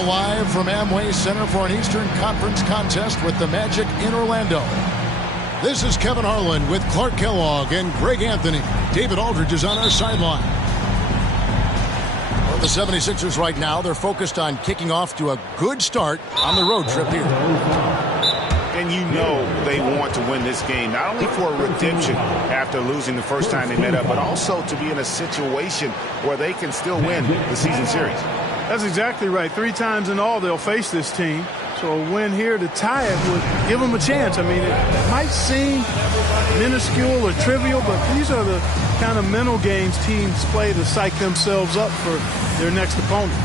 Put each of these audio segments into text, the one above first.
Live from Amway Center for an Eastern Conference contest with the Magic in Orlando. This is Kevin Harlan with Clark Kellogg and Greg Anthony. David Aldridge is on our sideline. For the 76ers right now, they're focused on kicking off to a good start on the road trip here. And you know they want to win this game, not only for redemption after losing the first time they met up, but also to be in a situation where they can still win the season series. That's exactly right. 3 times in all they'll face this team. So a win here to tie it would give them a chance. I mean, it might seem minuscule or trivial, but these are the kind of mental games teams play to psych themselves up for their next opponent.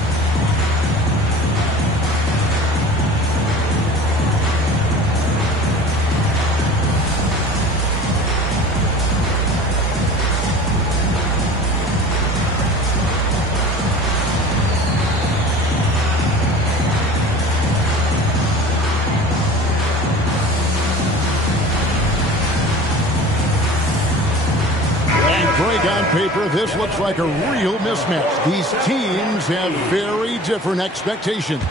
On paper, this looks like a real mismatch. These teams have very different expectations.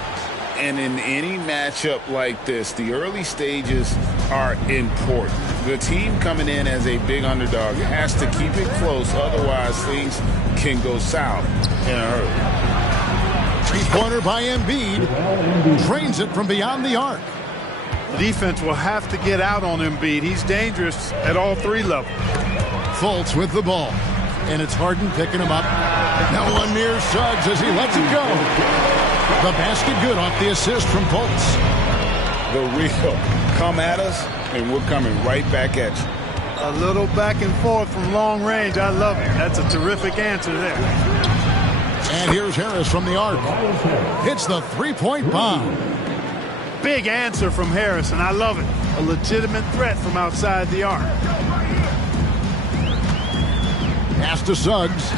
And in any matchup like this, the early stages are important. The team coming in as a big underdog has to keep it close, otherwise things can go south in a hurry. Three-pointer by Embiid. Drains it from beyond the arc. The defense will have to get out on Embiid. He's dangerous at all 3 levels. Fultz with the ball. And it's Harden picking him up. No one near Suggs as he lets it go. The basket good off the assist from Fultz. The real come at us, and we're coming right back at you. A little back and forth from long range. I love it. That's a terrific answer there. And here's Harris from the arc. Hits the three-point bomb. Big answer from Harris, and I love it. A legitimate threat from outside the arc. Pass to Suggs.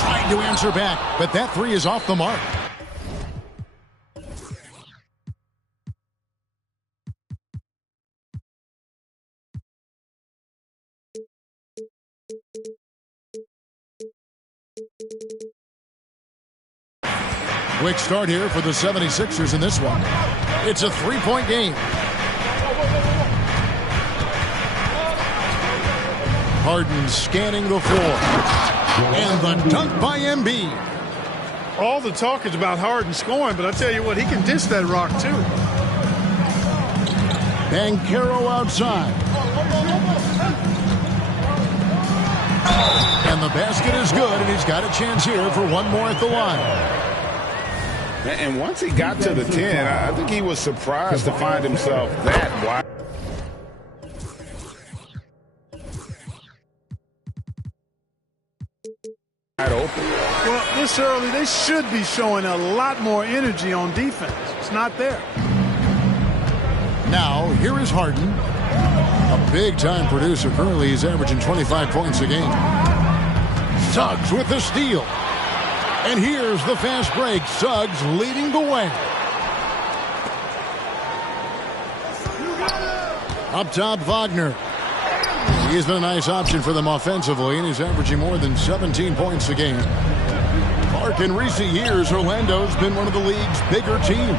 Trying to answer back, but that 3 is off the mark. Quick start here for the 76ers in this one. It's a 3-point game. Harden scanning the floor. And the dunk by Embiid. All the talk is about Harden scoring, but I tell you what, he can dish that rock too. Banchero outside. And the basket is good, and he's got a chance here for one more at the line. And once he got to the 10, I think he was surprised to find himself that wide. Open. Well, this early, they should be showing a lot more energy on defense. It's not there. Now, here is Harden. A big-time producer. Currently, he's averaging 25 points a game. Suggs with the steal. And here's the fast break. Suggs leading the way. Up top, Wagner. He's been a nice option for them offensively, and he's averaging more than 17 points a game. Clark, in recent years, Orlando's been one of the league's bigger teams.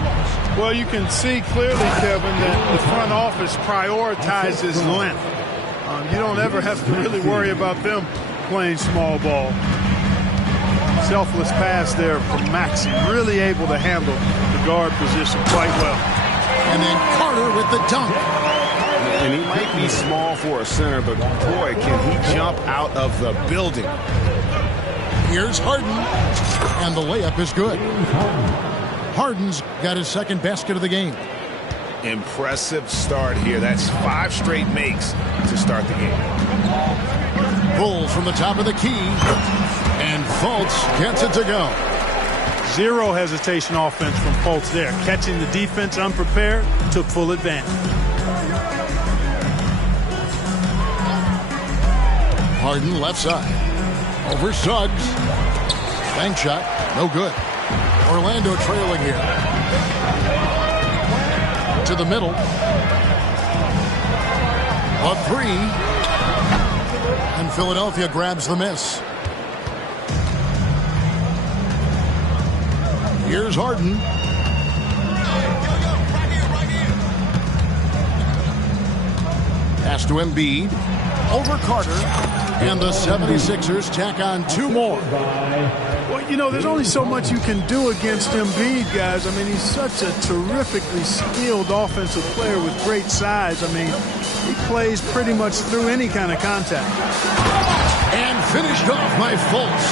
Well, you can see clearly, Kevin, that the front office prioritizes length. You don't ever have to really worry about them playing small ball. Selfless pass there from Maxey, really able to handle the guard position quite well. And then Carter with the dunk. And he might be small for a center, but boy, can he jump out of the building. Here's Harden, and the layup is good. Harden's got his second basket of the game. Impressive start here. That's 5 straight makes to start the game. Pulls from the top of the key, and Fultz gets it to go. Zero hesitation offense from Fultz there. Catching the defense unprepared, took full advantage. Harden left side. Over Suggs. Bank shot. No good. Orlando trailing here. To the middle. A 3. And Philadelphia grabs the miss. Here's Harden. Pass to Embiid. Over Carter. And the 76ers tack on 2 more. Well, you know, there's only so much you can do against Embiid, guys. I mean, he's such a terrifically skilled offensive player with great size. I mean, he plays pretty much through any kind of contact. And finished off by Fultz.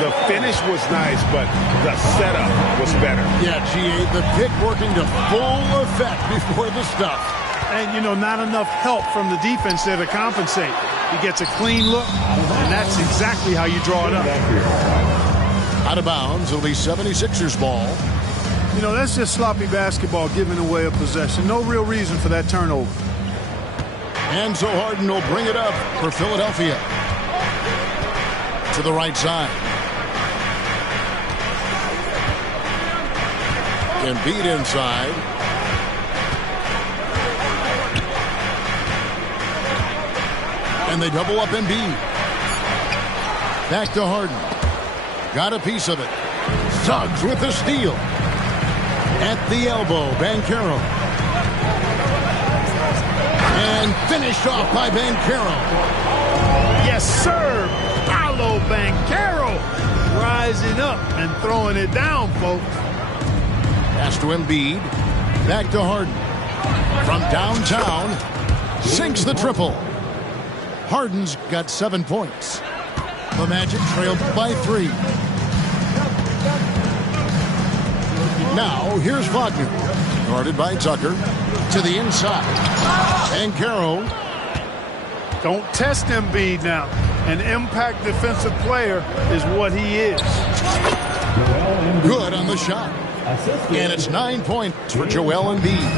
The finish was nice, but the setup was better. Yeah, GA, the pick working to full effect before the stuff. And, you know, not enough help from the defense there to compensate. He gets a clean look, and that's exactly how you draw it up. Out of bounds, it'll be 76ers ball. You know, that's just sloppy basketball, giving away a possession. No real reason for that turnover. And so Harden will bring it up for Philadelphia. To the right side. Embiid inside. And they double up Embiid. Back to Harden. Got a piece of it. Suggs with the steal. At the elbow, Banchero. And finished off by Banchero. Yes, sir. Paolo Banchero rising up and throwing it down, folks. Pass to Embiid. Back to Harden. From downtown. Sinks the triple. Harden's got 7 points. The Magic trailed by 3. Now, here's Wagner. Guarded by Tucker. To the inside. Banchero. Don't test Embiid now. An impact defensive player is what he is. Good on the shot. And it's 9 points for Joel Embiid.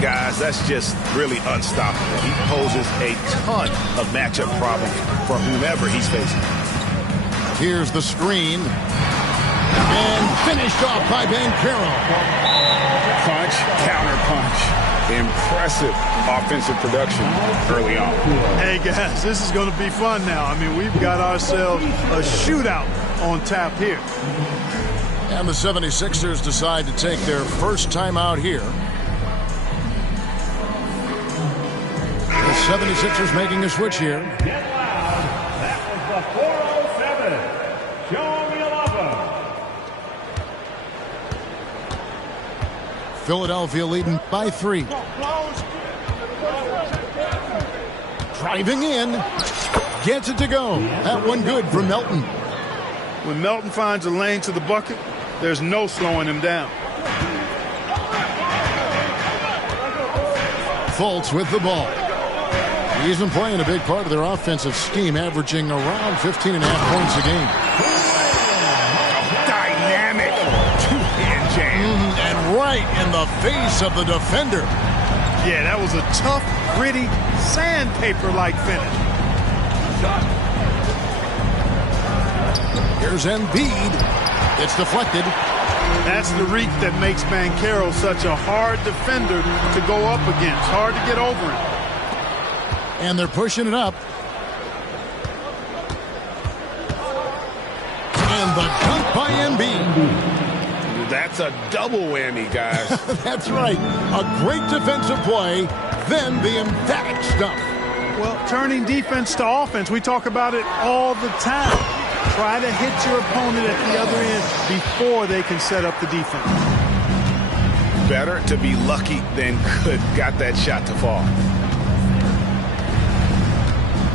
Guys, that's just really unstoppable. He poses a ton of matchup problems for whomever he's facing. Here's the screen. And finished off by Banchero. Punch, counter punch. Impressive offensive production early on. Hey, guys, this is going to be fun now. I mean, we've got ourselves a shootout on tap here. And the 76ers decide to take their first time out here. The 76ers making a switch here. That was the 407. Show me a lover. Philadelphia leading by 3. Driving in. Gets it to go. That one good for Melton. When Melton finds a lane to the bucket, there's no slowing him down. Fultz with the ball. He's been playing a big part of their offensive scheme, averaging around 15.5 points a game. Dynamic two-hand jam. And right in the face of the defender. Yeah, that was a tough, gritty, sandpaper-like finish. Here's Embiid. It's deflected. That's the reach that makes Banchero such a hard defender to go up against. Hard to get over him. And they're pushing it up. And the dunk by Embiid. That's a double whammy, guys. That's right. A great defensive play, then the emphatic stuff. Well, turning defense to offense, we talk about it all the time. Try to hit your opponent at the other end before they can set up the defense. Better to be lucky than good. Got that shot to fall.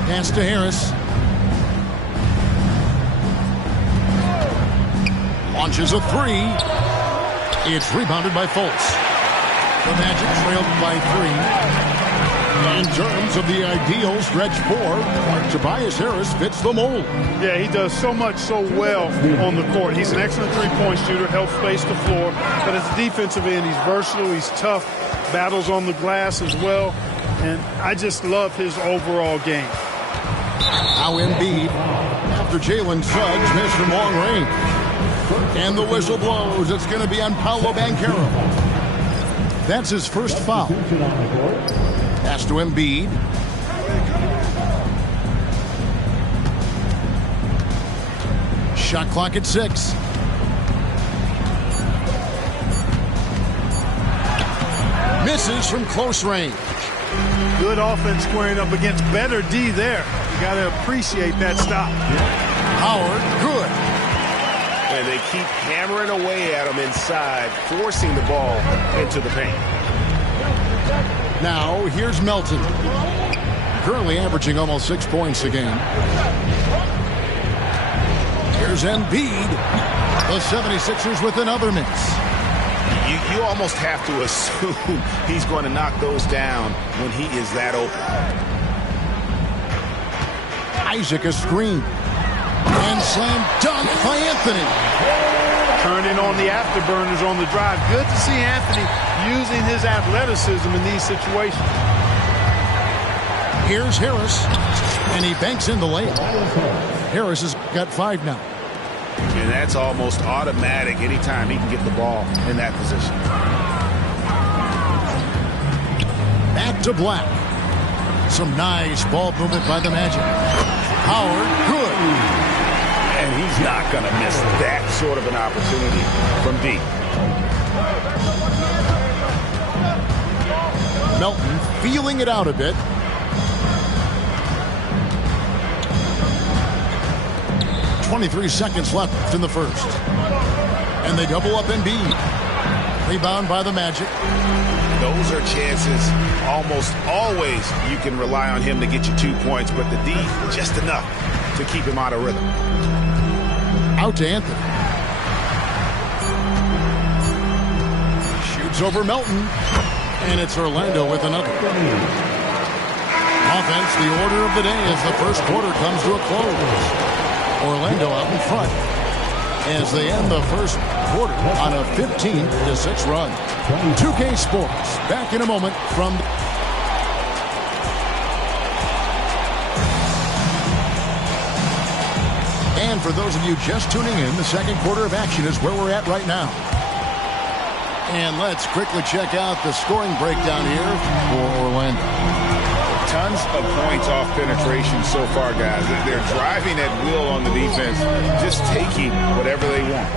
Pass to Harris. Launches a 3. It's rebounded by Fultz. The Magic trailed by 3. In terms of the ideal stretch 4, Tobias Harris fits the mold. Yeah, he does so much so well on the court. He's an excellent three-point shooter, helps space the floor. But as a defensive end, he's versatile, he's tough, battles on the glass as well. And I just love his overall game. Now Embiid, after Jalen Suggs missed from long range. And the whistle blows. It's going to be on Paolo Banchero. That's his first foul. Pass to Embiid. Shot clock at 6. Misses from close range. Good offense squaring up against better D there. You got to appreciate that stop. Howard, good. And they keep hammering away at him inside, forcing the ball into the paint. Now, here's Melton. Currently averaging almost 6 points a game. Here's Embiid. The 76ers with another miss. You almost have to assume he's going to knock those down when he is that open. Isaac a screen. And slam dunk by Anthony. Turning on the afterburners on the drive. Good to see Anthony using his athleticism in these situations. Here's Harris. And he banks in the layup. Harris has got 5 now. And that's almost automatic anytime he can get the ball in that position. Back to Black. Some nice ball movement by the Magic. Howard, good. And he's not going to miss that sort of an opportunity from deep. Melton feeling it out a bit. .23 seconds left in the first. And they double up Embiid. Rebound by the Magic. Those are chances almost always you can rely on him to get you 2 points, but the D just enough to keep him out of rhythm. Out to Anthony. Shoots over Melton. And it's Orlando with another. Offense, the order of the day as the first quarter comes to a close. Orlando out in front as they end the first quarter on a 15-6 run. 2K Sports back in a moment from. And for those of you just tuning in, the second quarter of action is where we're at right now. And let's quickly check out the scoring breakdown here for Orlando. Tons of points off penetration so far, guys. They're driving at will on the defense, just taking whatever they want.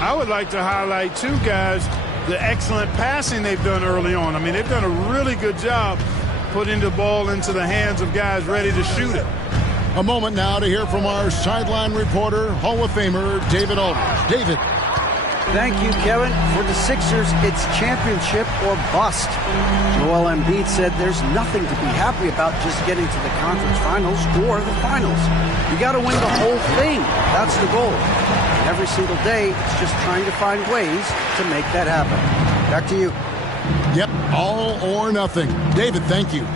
I would like to highlight, too, guys, the excellent passing they've done early on. I mean, they've done a really good job putting the ball into the hands of guys ready to shoot it. A moment now to hear from our sideline reporter, Hall of Famer David Aldridge. David. Thank you, Kevin. For the Sixers, it's championship or bust. Joel Embiid said there's nothing to be happy about just getting to the conference finals or the finals. You got to win the whole thing. That's the goal. And every single day, it's just trying to find ways to make that happen. Back to you. Yep, all or nothing. David, thank you.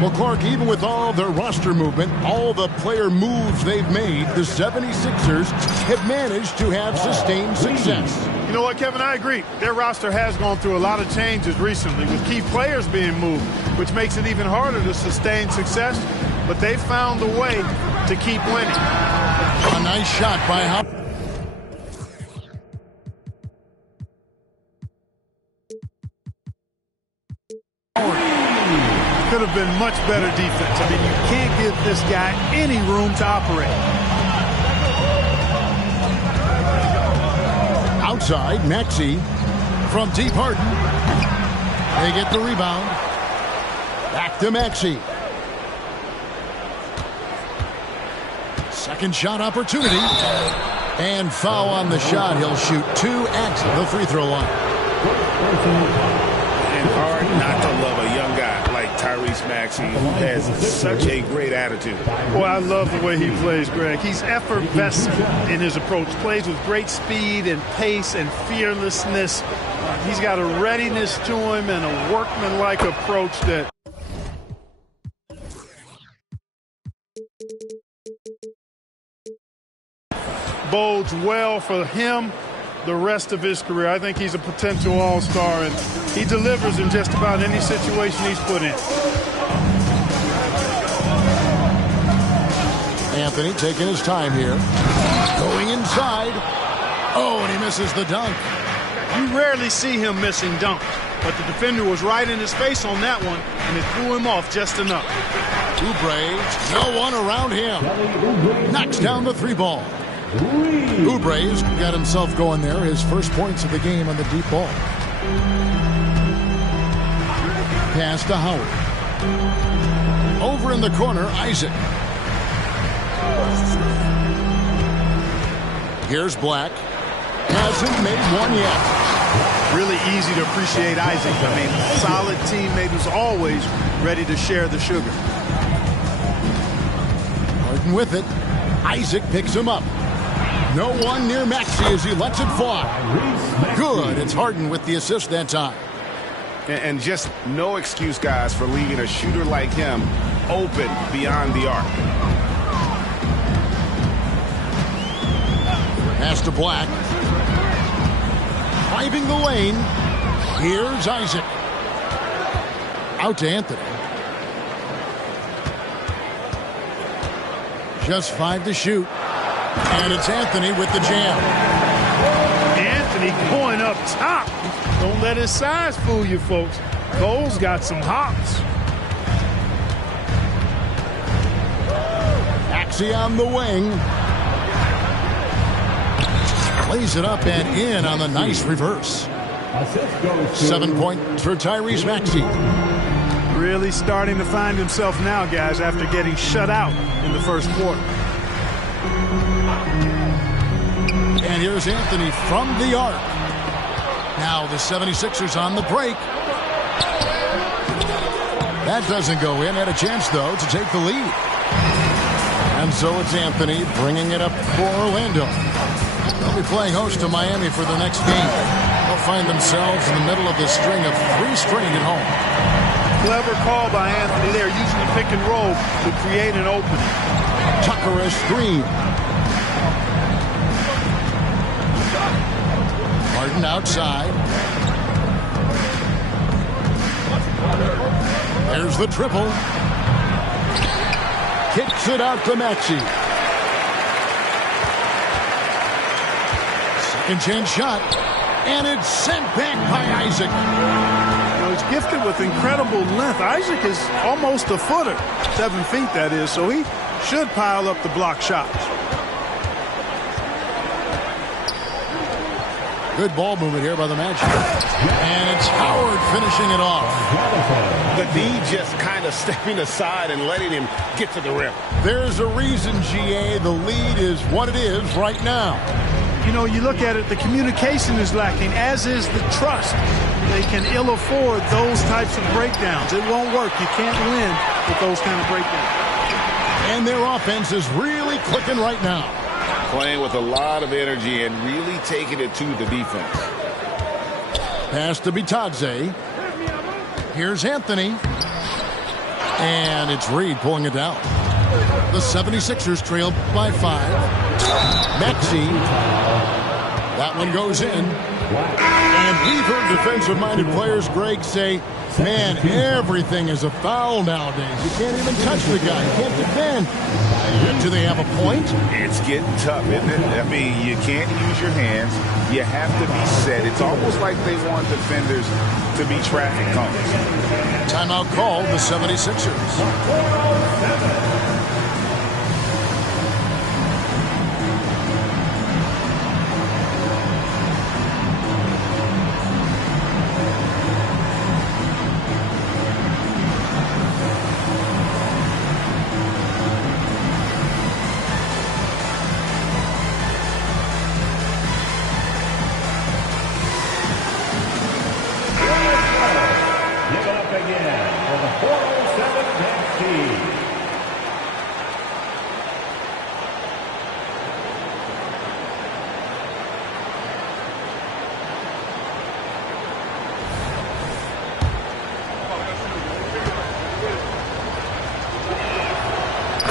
Well, Clark, even with all their roster movement, all the player moves they've made, the 76ers have managed to have sustained success. You know what, Kevin? I agree. Their roster has gone through a lot of changes recently with key players being moved, which makes it even harder to sustain success. But they've found a way to keep winning. A nice shot by Howard. Could have been much better defense. I mean, you can't give this guy any room to operate. Outside, Maxey from deep Harden. They get the rebound. Back to Maxey. Second shot opportunity. And foul on the shot. He'll shoot 2 at the free throw line. And hard not to love a young guy like Tyrese Maxey, who has such a great attitude. Boy, I love the way he plays, Greg. He's effervescent in his approach. Plays with great speed and pace and fearlessness. He's got a readiness to him and a workmanlike approach that bodes well for him the rest of his career. I think he's a potential all-star, and he delivers in just about any situation he's put in. Anthony taking his time here. Going inside. Oh, and he misses the dunk. You rarely see him missing dunks, but the defender was right in his face on that one, and it threw him off just enough. Oubre, no one around him. Knocks down the 3 ball. Oubre's got himself going there. His first points of the game on the deep ball. pass to Howard. Over in the corner, Isaac. Here's Black. Hasn't made one yet. Really easy to appreciate Isaac. I mean, solid teammate who's always ready to share the sugar. Harden with it. Isaac picks him up. No one near Maxey as he lets it fly. Good. It's Harden with the assist that time. And just no excuse, guys, for leaving a shooter like him open beyond the arc. Pass to Black. Driving the lane. Here's Isaac. Out to Anthony. Just 5 to shoot. And it's Anthony with the jam. Anthony going up top. Don't let his size fool you, folks. Cole's got some hops. Maxey on the wing. Plays it up and in on the nice reverse. 7 points for Tyrese Maxey. Really starting to find himself now, guys, after getting shut out in the first quarter. And here's Anthony from the arc. Now the 76ers on the break. That doesn't go in. Had a chance, though, to take the lead. And so it's Anthony bringing it up for Orlando. They'll be playing host to Miami for the next game. They'll find themselves in the middle of this string of 3 straight at home. Clever call by Anthony there, using the pick and roll to create an opening. Tucker a screen. Harden outside. There's the triple. Kicks it out to Maxey. Second chance shot. And it's sent back by Isaac. He's gifted with incredible length. Isaac is almost a footer. 7 feet, that is. So he should pile up the block shots. Good ball movement here by the Magic. And it's Howard finishing it off. The D just kind of stepping aside and letting him get to the rim. There's a reason, GA, the lead is what it is right now. You know, you look at it, the communication is lacking, as is the trust. They can ill afford those types of breakdowns. It won't work. You can't win with those kind of breakdowns. And their offense is really clicking right now. Playing with a lot of energy and really taking it to the defense. Pass to Bitadze. Here's Anthony. And it's Reed pulling it down. The 76ers trail by 5. Maxey. That one goes in. And we've heard defensive-minded players, Greg, say, man, everything is a foul nowadays. You can't even touch the guy. You can't defend. Do they have a point? It's getting tough, isn't it? I mean, you can't use your hands. You have to be set. It's almost like they want defenders to be traffic cones. Timeout called the 76ers.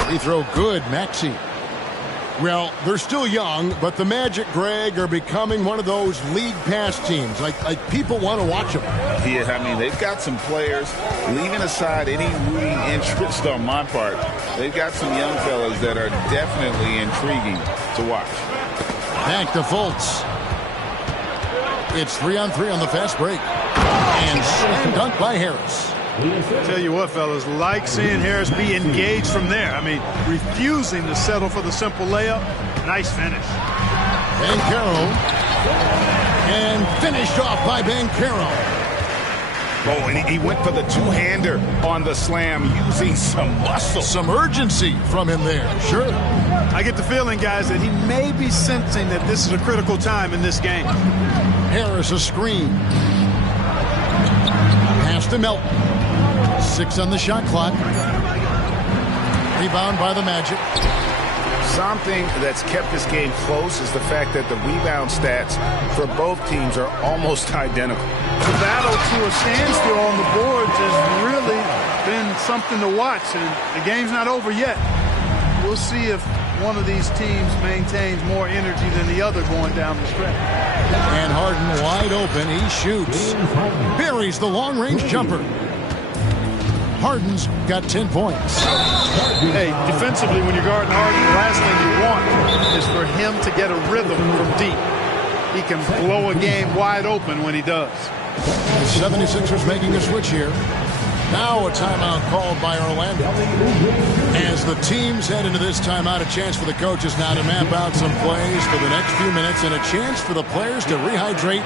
Free throw good, Maxey. Well, they're still young, but the Magic, Greg, are becoming one of those league pass teams. Like people want to watch them. Yeah, I mean, they've got some players, leaving aside any rooting interest on my part, they've got some young fellas that are definitely intriguing to watch. Back to Fultz. It's 3-on-3 on the fast break. And slam dunk by Harris. Tell you what, fellas, like seeing Harris be engaged from there. I mean, refusing to settle for the simple layup. Nice finish. Banchero. And finished off by Banchero. Oh, and he went for the two-hander on the slam using some muscle. Some urgency from him there. Sure. I get the feeling, guys, that he may be sensing that this is a critical time in this game. Harris a screen. Pass to Melton. 6 on the shot clock. Rebound by the Magic. Something that's kept this game close is the fact that the rebound stats for both teams are almost identical. The battle to a standstill on the boards has really been something to watch, and the game's not over yet. We'll see if one of these teams maintains more energy than the other going down the stretch. And Harden wide open. He shoots. Buries the long-range jumper. Harden's got 10 points. Hey, defensively, when you're guarding Harden, the last thing you want is for him to get a rhythm from deep. He can blow a game wide open when he does. The 76ers making a switch here. Now a timeout called by Orlando. As the teams head into this timeout, a chance for the coaches now to map out some plays for the next few minutes and a chance for the players to rehydrate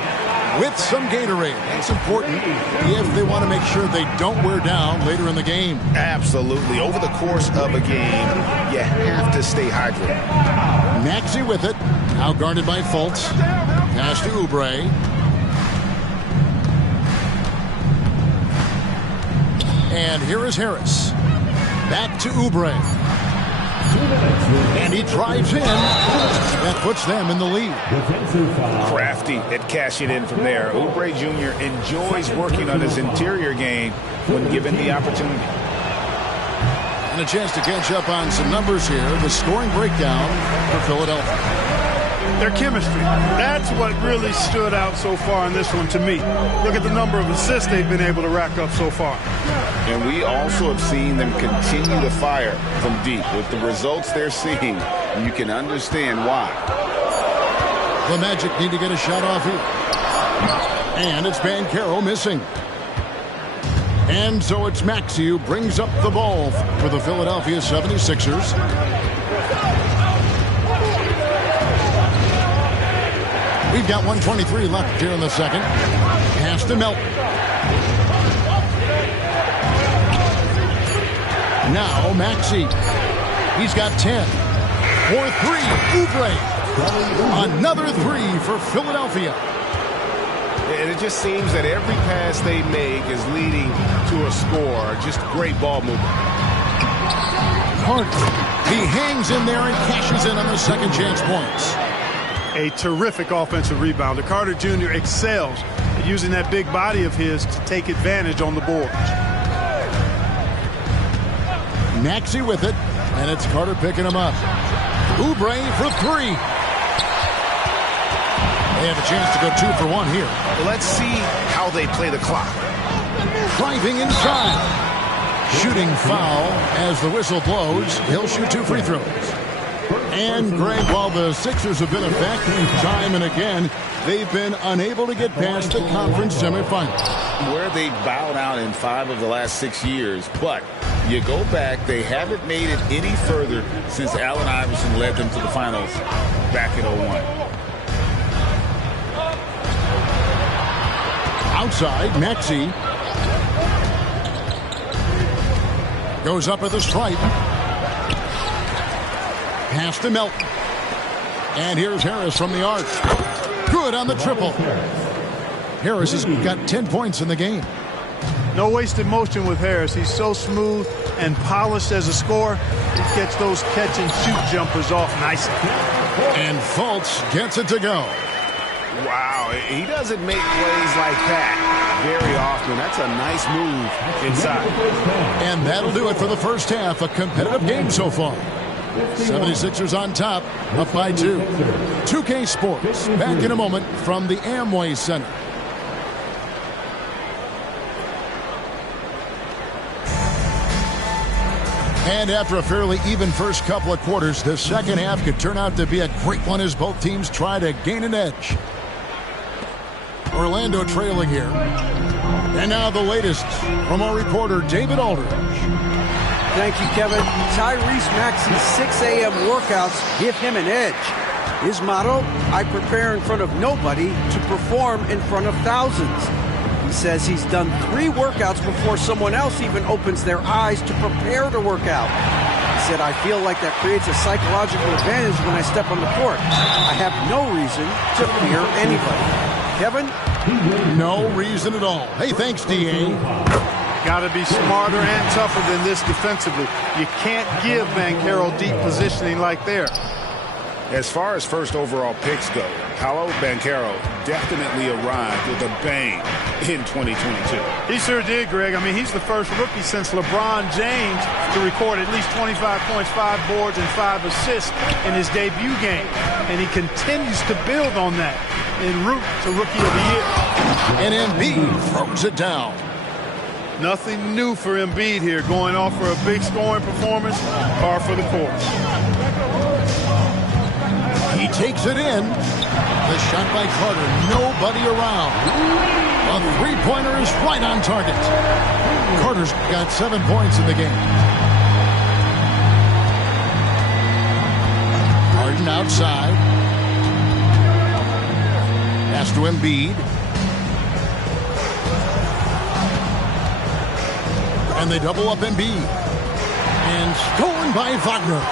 with some Gatorade. That's important if they want to make sure they don't wear down later in the game. Absolutely. Over the course of a game, you have to stay hydrated. Maxey with it. Now guarded by Fultz. Pass to Oubre. And here is Harris. Back to Oubre. And he drives in. That puts them in the lead. Crafty at cashing in from there. Oubre Jr. enjoys working on his interior game when given the opportunity. And a chance to catch up on some numbers here. The scoring breakdown for Philadelphia. Their chemistry. That's what really stood out so far in this one to me. Look at the number of assists they've been able to rack up so far. And we also have seen them continue to fire from deep. With the results they're seeing, you can understand why. The Magic need to get a shot off here. And it's Banchero missing. And so it's Maxey who brings up the ball for the Philadelphia 76ers. We've got 1:23 left here in the second. Pass to Melton. Now Maxey. He's got 10. For 3. Oubre. Another 3 for Philadelphia. And it just seems that every pass they make is leading to a score. Just great ball movement. Harden. He hangs in there and cashes in on the second chance points. A terrific offensive rebounder. Carter Jr. excels at using that big body of his to take advantage on the boards. Maxey with it, and it's Carter picking him up. Oubre for 3. They have a chance to go 2 for 1 here. Let's see how they play the clock. Driving inside. Shooting foul as the whistle blows. He'll shoot 2 free throws. And, Greg, while the Sixers have been effective time and again, they've been unable to get past the conference semifinals. Where they bowed out in 5 of the last 6 years, but you go back, they haven't made it any further since Allen Iverson led them to the finals back in 01. Outside, Maxey goes up at the stripe. Pass to Melton. And here's Harris from the arc. Good on the triple. Harris has got 10 points in the game. No wasted motion with Harris. He's so smooth and polished as a scorer. He gets those catch and shoot jumpers off nicely. And Fultz gets it to go. Wow, he doesn't make plays like that very often. That's a nice move inside. And that'll do it for the first half. A competitive game so far. 76ers on top, up by 2. 2K Sports, back in a moment from the Amway Center. And after a fairly even first couple of quarters, the second half could turn out to be a great one as both teams try to gain an edge. Orlando trailing here. And now the latest from our reporter, David Aldridge. Thank you, Kevin. Tyrese Maxey's 6 a.m. workouts give him an edge. His motto, I prepare in front of nobody to perform in front of thousands. He says he's done 3 workouts before someone else even opens their eyes to prepare to work out. He said, I feel like that creates a psychological advantage when I step on the court. I have no reason to fear anybody. Kevin? No reason at all. Hey, thanks, D.A. Got to be smarter and tougher than this defensively. You can't give Banchero deep positioning like there. As far as first overall picks go, Paolo Banchero definitely arrived with a bang in 2022. He sure did, Greg. I mean, he's the first rookie since LeBron James to record at least 25 points, 5 boards, and 5 assists in his debut game. And he continues to build on that en route to Rookie of the Year. And Embiid throws it down. Nothing new for Embiid here, going off for a big scoring performance, par for the course. He takes it in. The shot by Carter. Nobody around. A three-pointer is right on target. Carter's got 7 points in the game. Harden outside. Pass to Embiid. And they double up Embiid. And stolen by Wagner.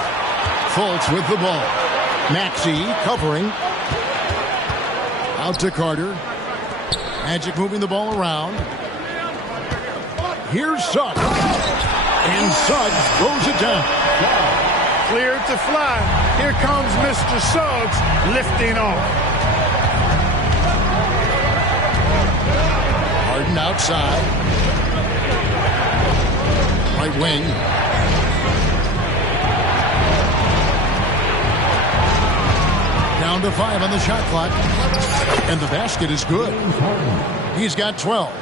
Fultz with the ball. Maxey covering. Out to Carter. Magic moving the ball around. Here's Suggs. And Suggs throws it down. Cleared to fly. Here comes Mr. Suggs lifting off. Harden outside. Right wing. Down to 5 on the shot clock. And the basket is good. He's got 12.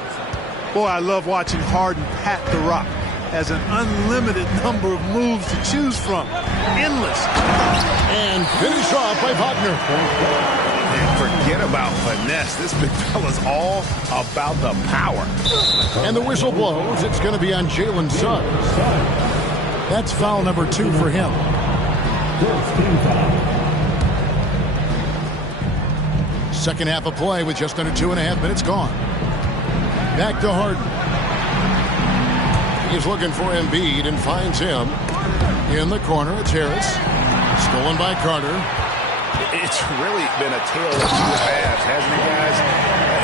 Boy, I love watching Harden pat the rock. Has an unlimited number of moves to choose from. Endless. And finish off by Wagner. And forget about finesse. This big fella's all about the power. And the whistle blows. It's going to be on Jalen Suggs. That's foul number 2 for him. Second half of play with just under 2.5 minutes gone. Back to Harden. He's looking for Embiid and finds him in the corner. It's Harris. Stolen by Carter. It's really been a tale of 2 halves, hasn't it, guys?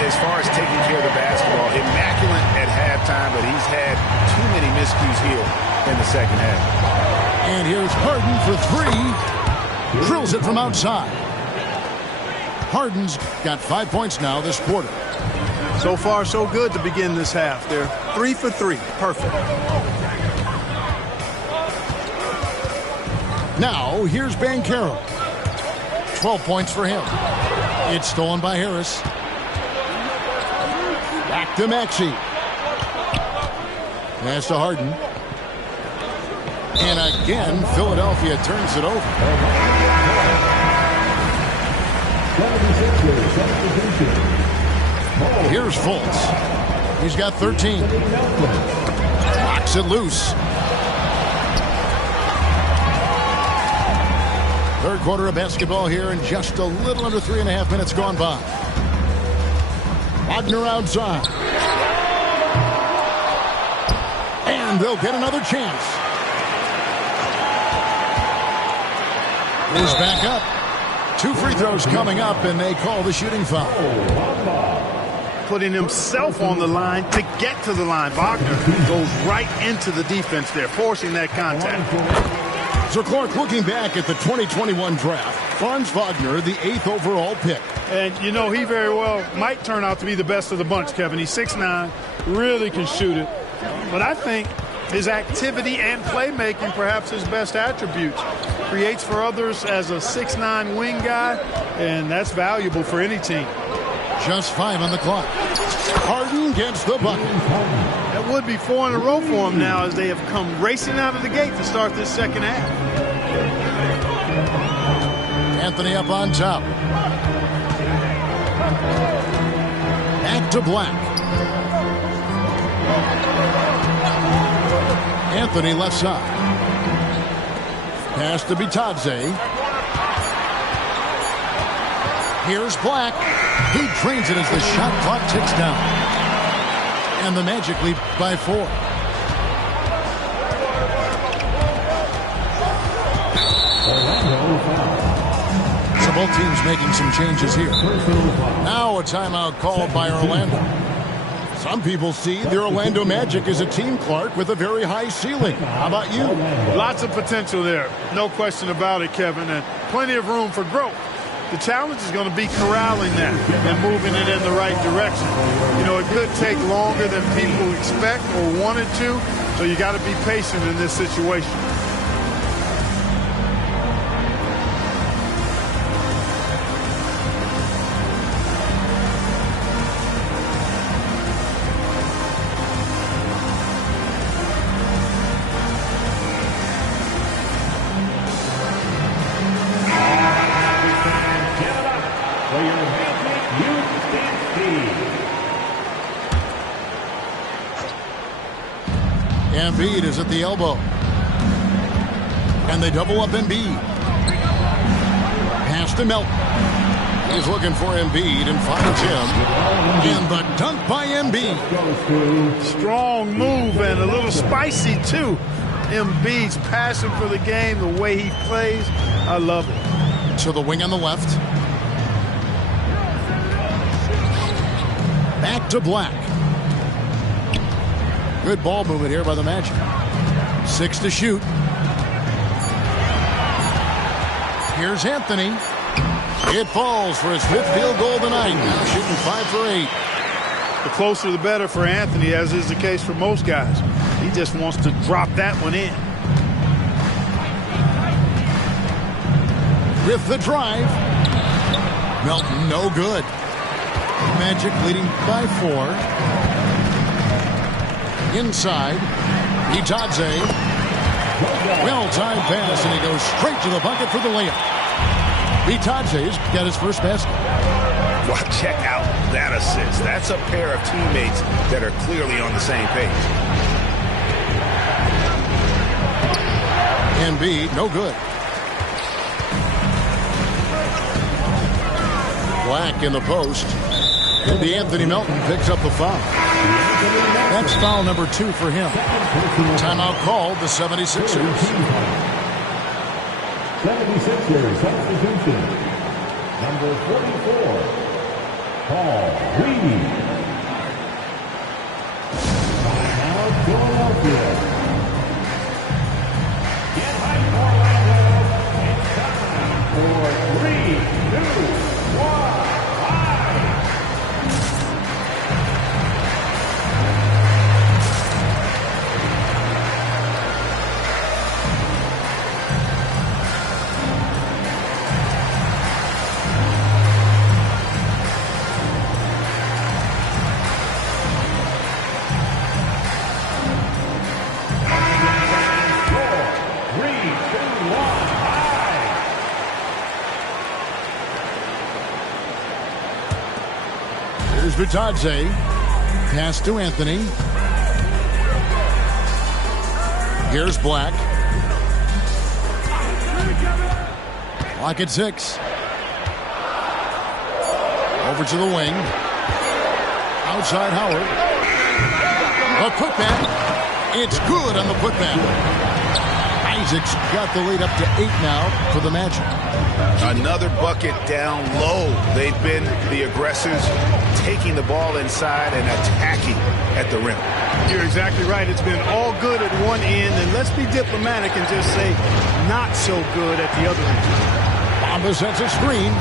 As far as taking care of the basketball, immaculate at halftime, but he's had too many miscues here in the second half. And here's Harden for 3. Drills it from outside. Harden's got 5 points now this quarter. So far, so good to begin this half. They're 3 for 3. Perfect. Now, here's Banchero. 12 points for him. It's stolen by Harris. Back to Maxey. Pass to Harden. And again, Philadelphia turns it over. Here's Fultz. He's got 13. Knocks it loose. Third quarter of basketball here, and just a little under 3.5 minutes gone by. Wagner outside. And they'll get another chance. He's back up. 2 free throws coming up, and they call the shooting foul. Putting himself on the line to get to the line. Wagner goes right into the defense there, forcing that contact. So Clark, looking back at the 2021 draft, Franz Wagner, the 8th overall pick. And, you know, he very well might turn out to be the best of the bunch, Kevin. He's 6'9", really can shoot it. But I think his activity and playmaking, perhaps his best attributes. Creates for others as a 6'9" wing guy, and that's valuable for any team. Just 5 on the clock. Harden gets the bucket. That would be 4 in a row for him now as they have come racing out of the gate to start this second half. Anthony up on top. Back to Black. Anthony left side. Pass to Bitadze. Here's Black. He drains it as the shot clock ticks down. And the Magic lead by 4. So both teams making some changes here. Now a timeout called by Orlando. Some people see the Orlando Magic as a team, Clark, with a very high ceiling. How about you? Lots of potential there. No question about it, Kevin, and plenty of room for growth. The challenge is going to be corralling that and moving it in the right direction. You know, it could take longer than people expect or wanted to, so you got to be patient in this situation. Embiid is at the elbow. And they double up Embiid. Pass to Melton. He's looking for Embiid and finds him. And the dunk by Embiid. Strong move and a little spicy, too. Embiid's passion for the game, the way he plays, I love it. To the wing on the left. Back to Black. Good ball movement here by the Magic. 6 to shoot. Here's Anthony. It falls for his 5th field goal of the night. Now shooting 5 for 8. The closer the better for Anthony, as is the case for most guys. He just wants to drop that one in. With the drive. Melton, no good. Magic leading by 4. Inside, Itadze. Well-timed pass, and he goes straight to the bucket for the layup. Itadze's got his first basket. Well, check out that assist. That's a pair of teammates that are clearly on the same page. Embiid, no good. Black in the post. And Anthony Melton picks up the foul. That's foul number 2 for him. Timeout called the 76ers. 76ers substitution. Number 44, Paul Reed. Now Philadelphia. Get hype, Orlando. It's time for 3, 2, 1. Itadze. Pass to Anthony. Here's Black. Clock at 6. Over to the wing. Outside Howard. A putback. It's good on the putback. Isaac's got the lead up to 8 now for the Magic. Another bucket down low. They've been the aggressors, taking the ball inside and attacking at the rim. You're exactly right. It's been all good at one end, and let's be diplomatic and just say not so good at the other end. Bamba sets a screen.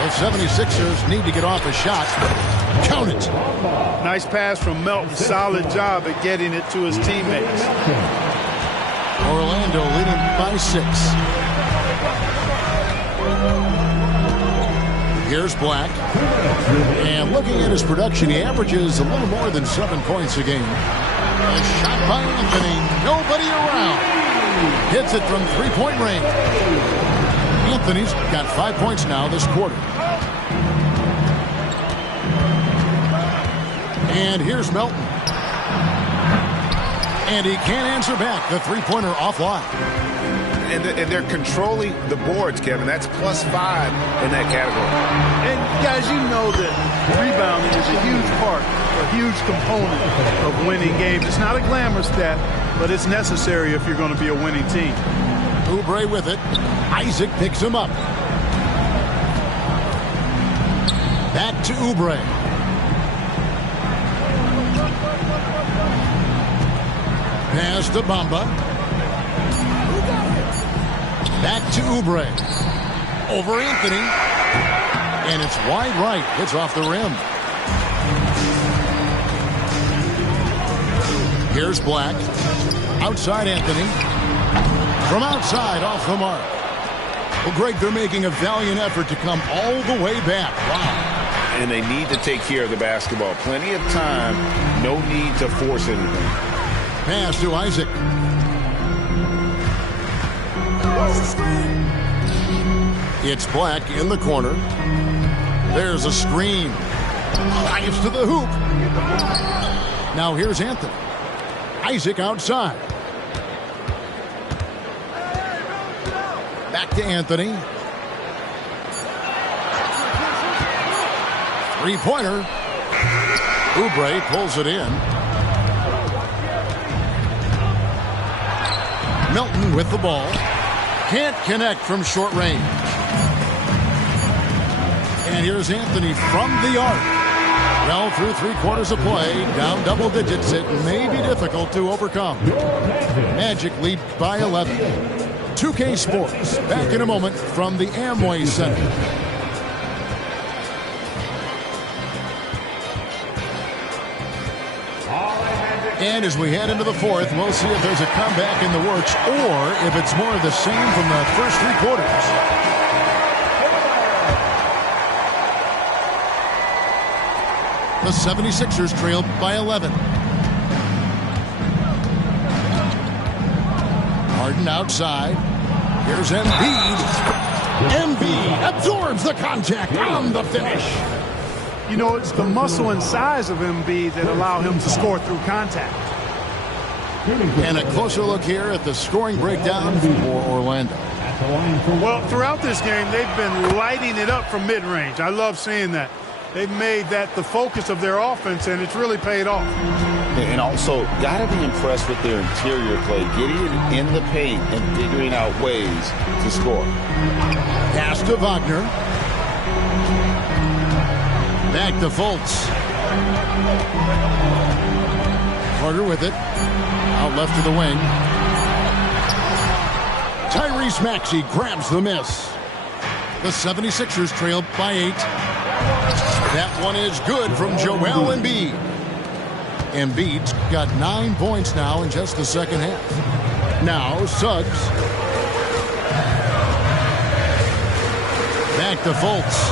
The 76ers need to get off a shot. Count it. Nice pass from Melton. Solid job at getting it to his teammates. Orlando leading by 6. Here's Black. And looking at his production, he averages a little more than 7 points a game. A shot by Anthony. Nobody around. Hits it from 3-point range. Anthony's got 5 points now this quarter. And here's Melton. And he can't answer back. The three-pointer offline. And they're controlling the boards, Kevin. That's +5 in that category. And guys, you know that rebounding is a huge part a huge component of winning games. It's not a glamour stat, but it's necessary if you're going to be a winning team. Oubre with it. Isaac picks him up. Back to Oubre. Pass to Bamba. Back to Oubre. Over Anthony. And it's wide right. Hits off the rim. Here's Black. Outside Anthony. From outside, off the mark. Well, Greg, they're making a valiant effort to come all the way back. Wow. And they need to take care of the basketball. Plenty of time. No need to force anything. Pass to Isaac. It's Black in the corner. There's a screen. Drives to the hoop. Now here's Anthony. Isaac outside. Back to Anthony. Three-pointer. Oubre pulls it in. Milton with the ball. Can't connect from short range. And here's Anthony from the arc. Well, through 3/4 of play, down double digits, it may be difficult to overcome. Magic lead by 11. 2K Sports, back in a moment from the Amway Center. And as we head into the fourth, we'll see if there's a comeback in the works or if it's more of the same from the first 3 quarters. The 76ers trail by 11. Harden outside. Here's Embiid. Embiid absorbs the contact on the finish. You know, it's the muscle and size of Embiid that allow him to score through contact. And a closer look here at the scoring breakdown for Orlando. Well, throughout this game, they've been lighting it up from mid-range. I love seeing that. They've made that the focus of their offense, and it's really paid off. And also, got to be impressed with their interior play, getting in the paint and figuring out ways to score. Pass to Wagner. Back to Fultz. Carter with it. Out left to the wing. Tyrese Maxey grabs the miss. The 76ers trail by 8. That one is good from Joel Embiid. Embiid's got 9 points now in just the second half. Now Suggs. Back to Fultz.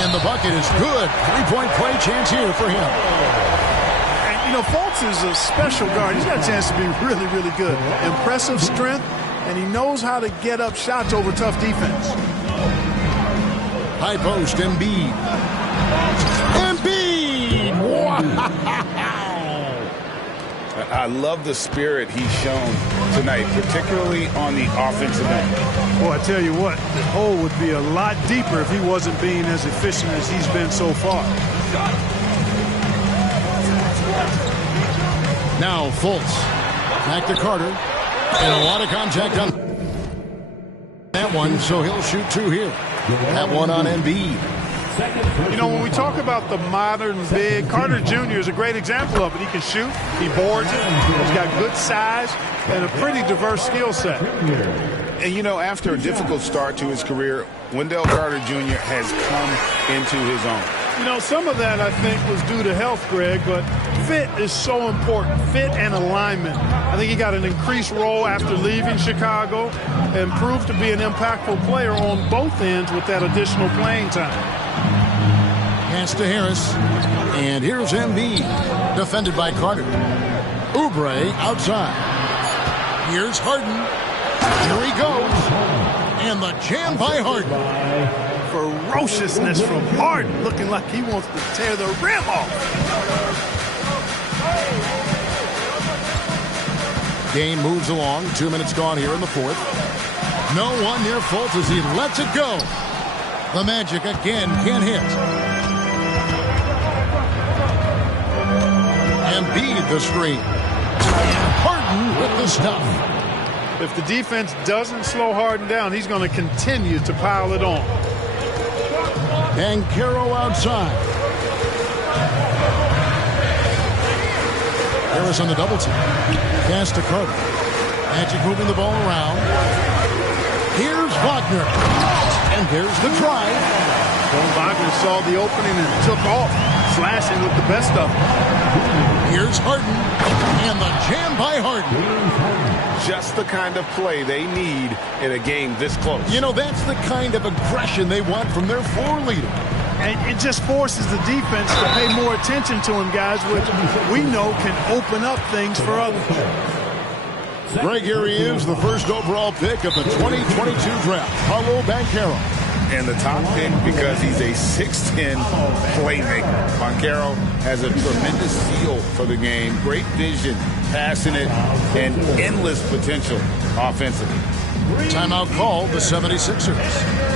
And the bucket is good. 3-point play chance here for him. And, you know, Fultz is a special guard. He's got a chance to be really, really good. Impressive strength, and he knows how to get up shots over tough defense. High post, Embiid. Embiid! Wow! I love the spirit he's shown tonight, particularly on the offensive end. Boy, I tell you what, the hole would be a lot deeper if he wasn't being as efficient as he's been so far. Now Fultz. Back to Carter. And a lot of contact on that one, so he'll shoot 2 here. That one on Embiid. You know, when we talk about the modern big, Carter Jr. is a great example of it. He can shoot, he boards it, he's got good size, and a pretty diverse skill set. And, you know, after a difficult start to his career, Wendell Carter Jr. has come into his own. You know, some of that, I think, was due to health, Greg, but fit is so important. Fit and alignment. I think he got an increased role after leaving Chicago and proved to be an impactful player on both ends with that additional playing time. Pass to Harris. And here's Embiid. Defended by Carter. Oubre outside. Here's Harden. Here he goes. And the jam by Harden. Ferociousness from Harden, looking like he wants to tear the rim off. Game moves along. 2 minutes gone here in the fourth. No one near Fultz as he lets it go. The Magic again can't hit. inside the screen. And Harden with the stuff. If the defense doesn't slow Harden down, he's going to continue to pile it on. And Caro outside. Harris on the double team. Pass to Carter. Magic moving the ball around. Here's Wagner. And there's the drive. Well, Wagner saw the opening and took off, slashing with the best of them. Here's Harden. And the jam by Harden. Just the kind of play they need in a game this close. You know, that's the kind of aggression they want from their floor leader. And it just forces the defense to pay more attention to him, guys, which we know can open up things for others. Greg, here he is, the first overall pick of the 2022 draft, Paolo Banchero. And the top pick because he's a 6'10 playmaker. Banchero has a tremendous feel for the game, great vision, passing it, and endless potential offensively. Timeout called the 76ers.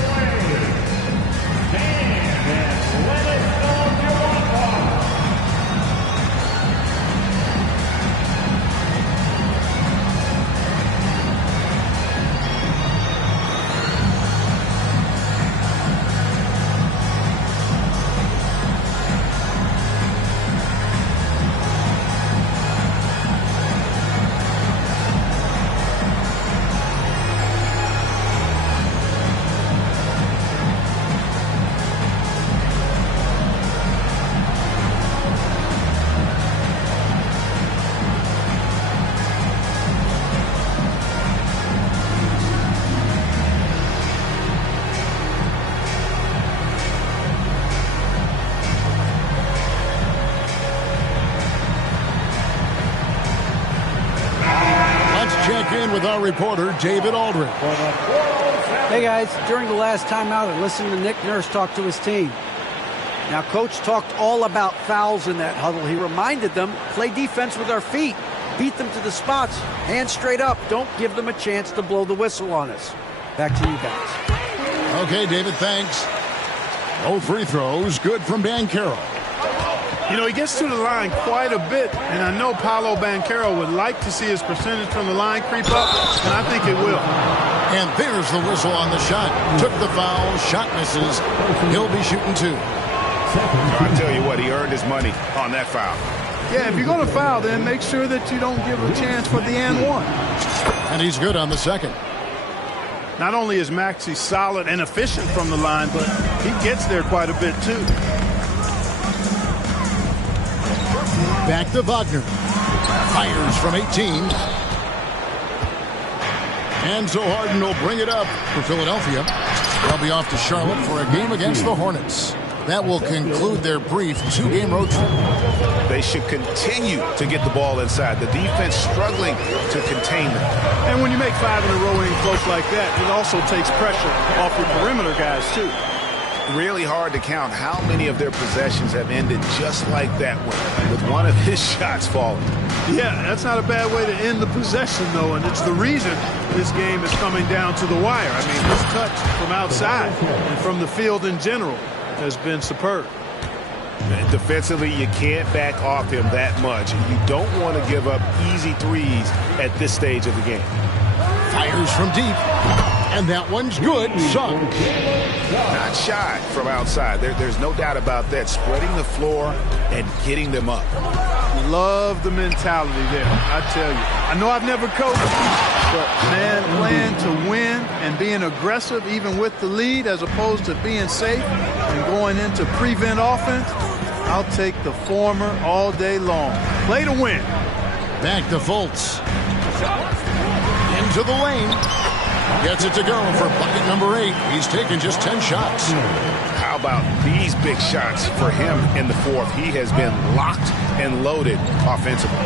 With our reporter, David Aldridge. Hey, guys. During the last timeout, I listened to Nick Nurse talk to his team. Now, Coach talked all about fouls in that huddle. He reminded them, play defense with our feet. Beat them to the spots. Hands straight up. Don't give them a chance to blow the whistle on us. Back to you guys. Okay, David, thanks. No free throws. Good from Banchero. You know, he gets to the line quite a bit, and I know Paolo Banchero would like to see his percentage from the line creep up, and I think it will. And there's the whistle on the shot. Took the foul, shot misses. He'll be shooting two. I tell you what, he earned his money on that foul. Yeah, if you're going to foul, then make sure that you don't give a chance for the and one. And he's good on the second. Not only is Maxey solid and efficient from the line, but he gets there quite a bit, too. Back to Wagner. Fires from 18. And so Harden will bring it up for Philadelphia. They'll be off to Charlotte for a game against the Hornets. That will conclude their brief two-game road trip. They should continue to get the ball inside. The defense struggling to contain them. And when you make 5 in a row in close like that, it also takes pressure off your perimeter guys, too. Really hard to count how many of their possessions have ended just like that one, with one of his shots falling. Yeah, that's not a bad way to end the possession, though, and it's the reason this game is coming down to the wire. I mean, his touch from outside and from the field in general has been superb. Defensively, you can't back off him that much, and you don't want to give up easy threes at this stage of the game. Fires from deep. And that one's good. Suggs. Not shy from outside. There's no doubt about that. Spreading the floor and getting them up. Love the mentality there, I tell you. I know I've never coached, but, man, playing to win and being aggressive even with the lead as opposed to being safe and going into prevent offense, I'll take the former all day long. Play to win. Back to Fultz. Into the lane. Gets it to go for bucket number 8. He's taken just 10 shots. How about these big shots for him in the fourth? He has been locked and loaded offensively.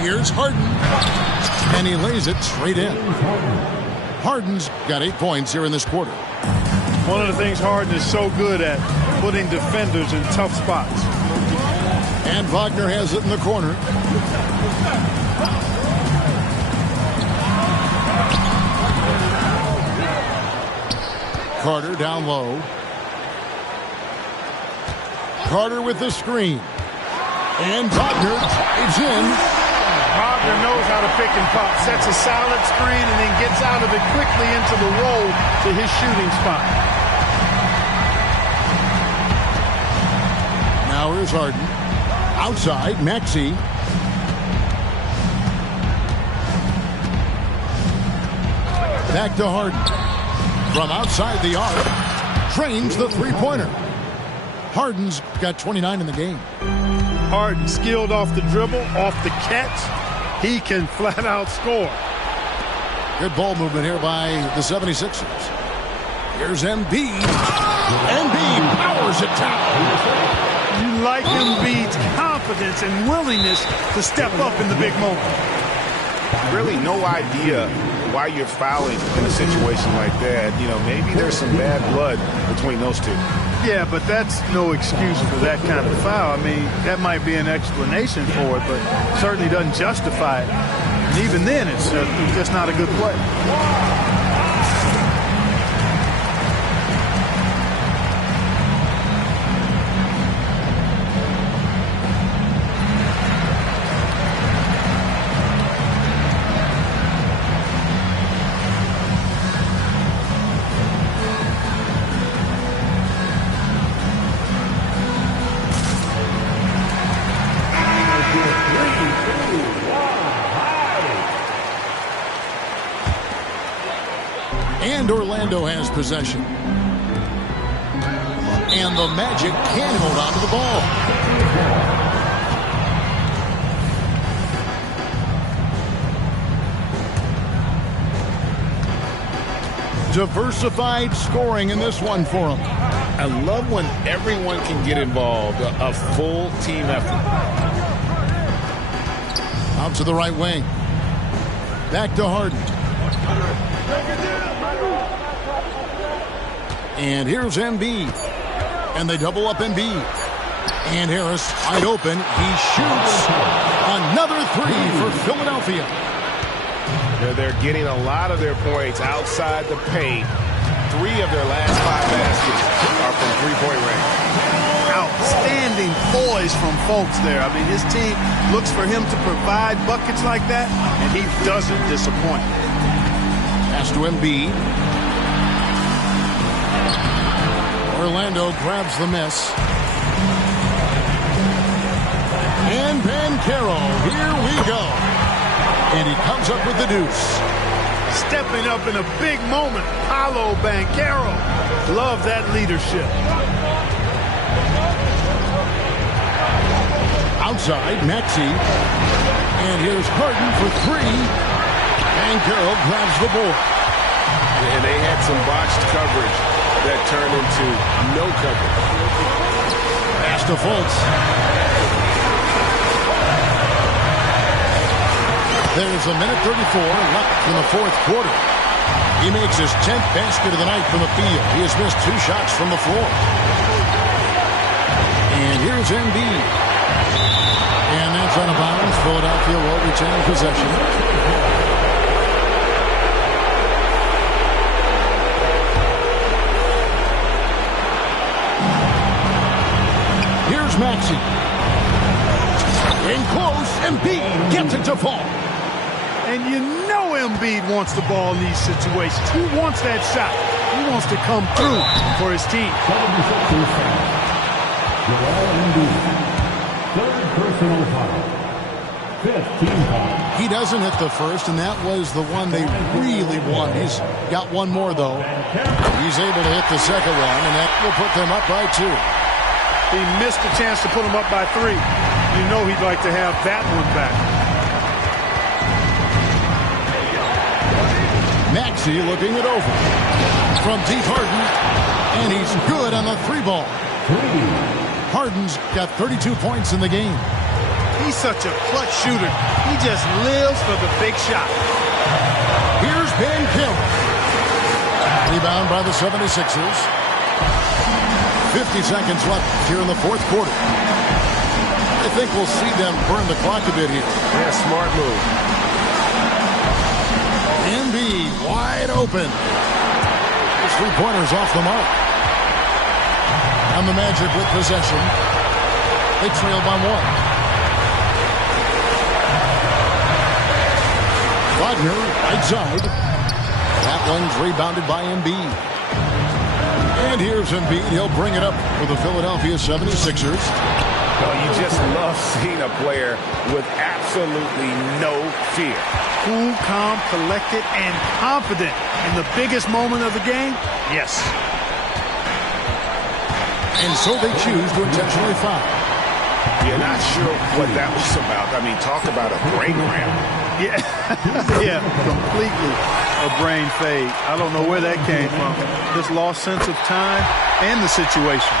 Here's Harden. And he lays it straight in. Harden's got 8 points here in this quarter. One of the things Harden is so good at, putting defenders in tough spots. And Wagner has it in the corner. Carter down low. Carter with the screen. And Wagner drives in. Wagner knows how to pick and pop. Sets a solid screen and then gets out of it quickly into the roll to his shooting spot. Now here's Harden. Outside, Maxey. Back to Harden. From outside the arc, drains the three-pointer. Harden's got 29 in the game. Harden skilled off the dribble, off the catch. He can flat out score. Good ball movement here by the 76ers. Here's Embiid. Embiid powers it down. You like Embiid's confidence and willingness to step up in the big moment. Really no idea why you're fouling in a situation like that. You know, maybe there's some bad blood between those two. Yeah, but that's no excuse for that kind of foul. I mean, that might be an explanation for it, but certainly doesn't justify it. And even then, it's just not a good play. And Orlando has possession. And the Magic can hold on to the ball. Diversified scoring in this one for them. I love when everyone can get involved, a full team effort. Out to the right wing. Back to Harden. And here's Embiid. And they double up Embiid. And Harris wide open. He shoots another three for Philadelphia. They're getting a lot of their points outside the paint. 3 of their last 5 baskets are from three-point range. Outstanding poise from folks there. I mean, his team looks for him to provide buckets like that, and he doesn't disappoint. Pass to Embiid. Orlando grabs the miss. And Banchero, here we go. And he comes up with the deuce. Stepping up in a big moment, Paolo Banchero. Love that leadership. Outside, Maxey. And here's Harden for 3. Banchero grabs the board. And they had some botched coverage that turned into no coverage. Pass to Fultz. There's a minute 34 left in the fourth quarter. He makes his 10th basket of the night from the field. He has missed 2 shots from the floor. And here's Embiid. And that's out of bounds. Philadelphia will retain possession. Here's Maxey. In close, Embiid gets it to fall. And you know Embiid wants the ball in these situations. He wants that shot. He wants to come through for his team. 76ers foul. Joel Embiid. 3rd personal foul. 5th team foul. He doesn't hit the first, and that was the one they really won. He's got one more, though. He's able to hit the second one, and that will put them up by 2. He missed a chance to put him up by 3. You know he'd like to have that one back. Maxey looking it over. From deep Harden. And he's good on the 3-ball. Harden's got 32 points in the game. He's such a clutch shooter. He just lives for the big shot. Here's Banchero. Rebound by the 76ers. 50 seconds left here in the fourth quarter. I think we'll see them burn the clock a bit here. Yeah, smart move. Embiid wide open. His 3-pointer's off the mark. And the Magic with possession. They trail by 1. Right side. That one's rebounded by Embiid. And here's Embiid. He'll bring it up for the Philadelphia 76ers. Well, you just love seeing a player with absolutely no fear. Cool, calm, collected, and confident in the biggest moment of the game. Yes. And so they choose to intentionally foul. You're not sure what that was about. I mean, talk about a brain ramp. Yeah, yeah, completely a brain fade. I don't know where that came from. This lost sense of time and the situation.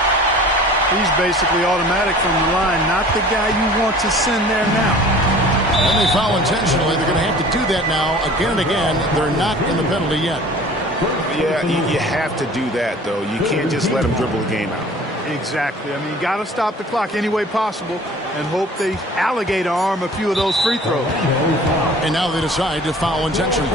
He's basically automatic from the line, not the guy you want to send there now. When they foul intentionally, they're going to have to do that now again and again. They're not in the penalty yet. Yeah, you have to do that, though. You can't just let them dribble the game out. Exactly. I mean, you got to stop the clock any way possible and hope they alligator arm a few of those free throws. And now they decide to foul intentionally.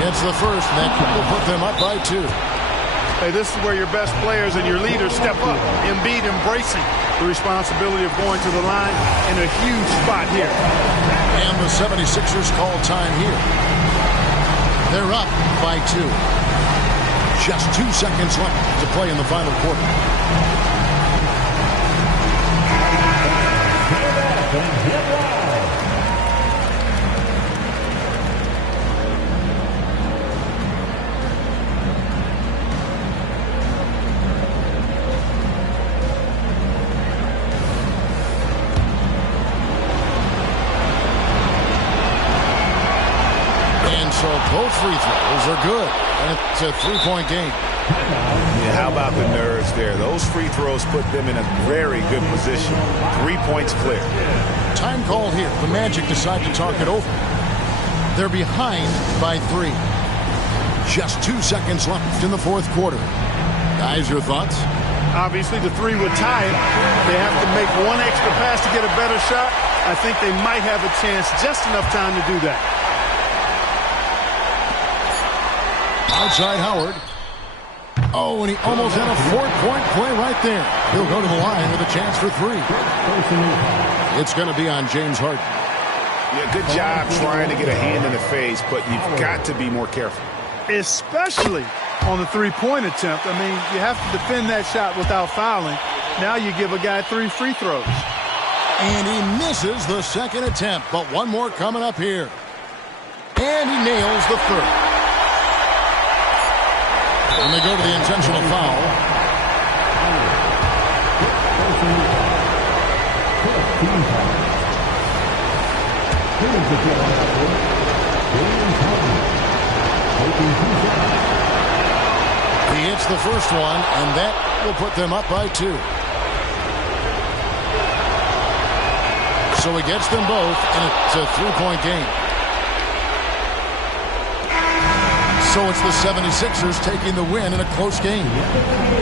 It's the first, and that will put them up by 2. Hey, this is where your best players and your leaders step up. Embiid embracing the responsibility of going to the line in a huge spot here. And the 76ers call time here. They're up by 2. Just 2 seconds left to play in the final quarter. So both free throws are good. And it's a 3-point game. Yeah, how about the nerves there? Those free throws put them in a very good position. 3 points clear. Time called here. The Magic decide to talk it over. They're behind by 3. Just 2 seconds left in the fourth quarter. Guys, your thoughts? Obviously, the 3 would tie it. They have to make one extra pass to get a better shot. I think they might have a chance, just enough time to do that. Outside Howard. Oh, and he almost had a 4-point play right there. He'll go to the line with a chance for 3. It's going to be on James Harden. Yeah, good job trying to get a hand in the face, but you've got to be more careful. Especially on the 3-point attempt. I mean, you have to defend that shot without fouling. Now you give a guy 3 free throws. And he misses the second attempt, but one more coming up here. And he nails the third. And they go to the intentional foul. He hits the first one, and that will put them up by 2. So he gets them both, and it's a 3-point game. So it's the 76ers taking the win in a close game.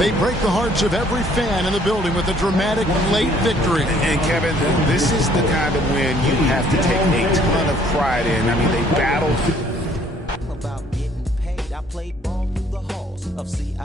They break the hearts of every fan in the building with a dramatic late victory. And Kevin, this is the kind of win you have to take a ton of pride in. I mean, they battled. About getting paid. I played ball through the halls of CI.